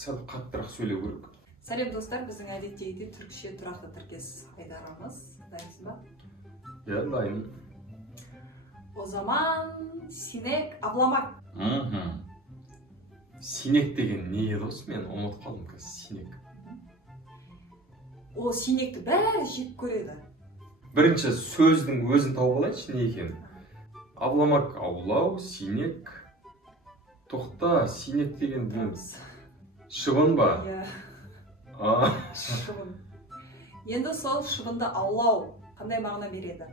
сәл қаттырақ сөйлеу керек. Сәлем достар, біздің әдеттегідей түркше тұрақты тіркес қайтарамыз. Дайынсың ба? Иә, дайын. O zaman sinek avlamak. Синек деген не еді осы? Мен ұмытып қалдым қазір, синек. О синекті бәрі жек көреді. Бірінші сөздің өзін тауып алайыншы, не екен? Авламак, аулау, синек. Тоқта, синек деген білеміз. Шыбын ба? Иә. Шыбын. Енді сол шыбынды аулау қандай мағына береді?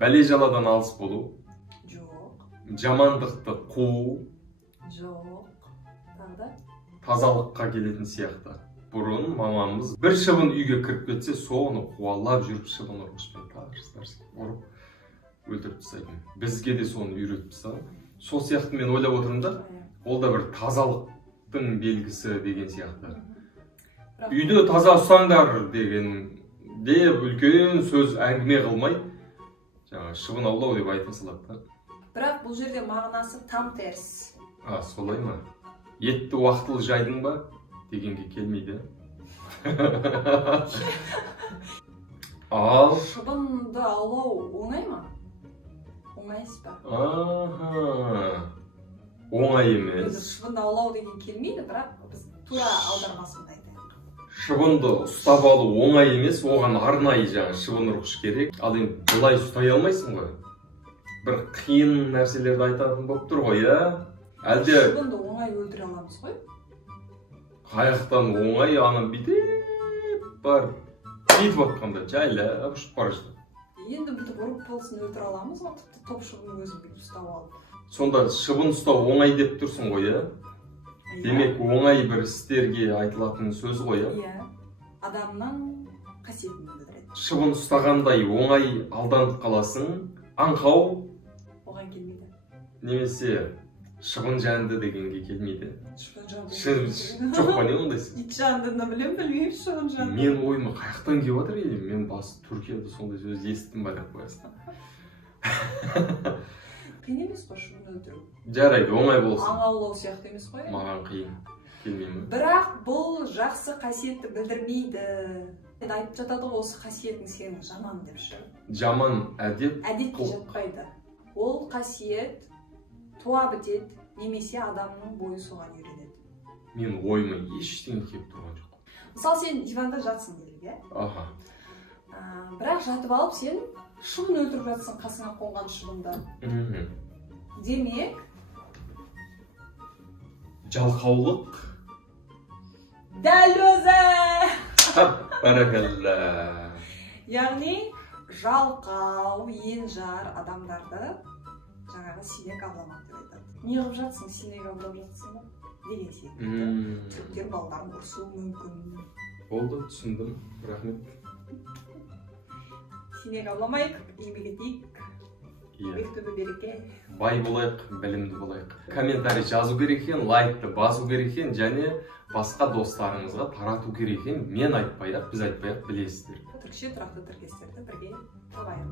Бәле жаладан алыс болу. Жоқ. Жамандықты қуу. Жоқ. Тағы? Тазалыққа келетін сияқты. Бұрын мамамыз бір шыбын үйге кіріп кетсе, соны қуалап жүріп шыбын ұрғышпен ұрып өлтіріп тастайтын. Бізге де соны үйретіп тастаған. Сол сияқты мен ойлап отырмын да, ол да бір тазалықтың белгісі деген сияқты. Үйді таза ұстаңдар деген деп үлкен сөз әңгіме қылмай, жаңа шыбын аулау деп айта салады. Бірақ бұл жерде мағынасы там теріс. Солай ма? Етті уақытылы жайдың ба дегенге келмейді. Ал шыбынды аулау оңай ма? Оңай іс па? Оңай емес. Шыбынды аулау деген келмейді, бірақ біз тура аудармасын айтайық. Шыбынды ұстап алу оңай емес, оған арнайы жаңа шыбын ұрғыш керек. Ал енді бұлай ұстай алмайсың ғой. Бір қиын нәрселерді айтатын болып тұр ғой, әлде шыбынды оңай өлтіре аламыз ғой? Қаяқтан оңай, ана бүйтіп бар, бүйтіп атқанда жайлап ұшып бара жатады. Енді бүйтіп ұрып болсын өлтіре аламыз ғой, тіпті топ шыбын өзін бүйтіп ұстап алып. Сонда шыбын ұстау оңай деп тұрсың ғой, Демек, оңай бір істерге айтылатын сөз ғой, Иә, адамның қасиетін білдіреді. Шыбын ұстағандай оңай алданып қаласың, аңқау оған келмейді. Немесе шыбын жанды дегенге келмейді. Шыбын жанды. Жоқ па, не ондайсың? Ит жандыны білмеймін, шыбын жанды. Мен ойыма қаяқтан келіп жатыр еді, мен басы Түркияда сондай сөз естім ба деп қоясың. Қиын емес қой шыбын өлтіру. Жарайды, оңай болсын. Аң аулау сияқты емес қой? Маған қиын. Келмеймін. Бірақ бұл жақсы қасиетті білдірмейді. Айтып жатады ғой, осы қасиетің сенің жаман деп ше. Жаман әдет әдетке жатпайды. Ол қасиет туа бітеді, немесе адамның бойы соған үйренеді. Мен ойыма ештеңе келіп тұрған жоқ. Мысалы сен диванда жатсың делік, Аха. Бірақ жатып алып сен шыбын өлтіріп жатсың, қасыңа қонған шыбынды. Демек жалқаулық. Дәл өзі! Баракалла. Яғни жалқау, енжар адамдарды жаңағы синек авламақ деп айтады. Не қылып жатсың, синек авлап жатсың ба? Деген секілді. Түріктер балдарын ұрсуы мүмкін. Болды, түсіндім. Рахмет. Синек авламайық, еңбек етейік. Бектөбе береке. Бай болайық, білімді болайық. Комментарий жазу керек екен, лайкты басу керек екен, және басқа достарыңызға тарату керек екен. Мен айтпайық, біз айтпайық, білесіздер. Түркше тұрақты тіркестерді бірге табайық.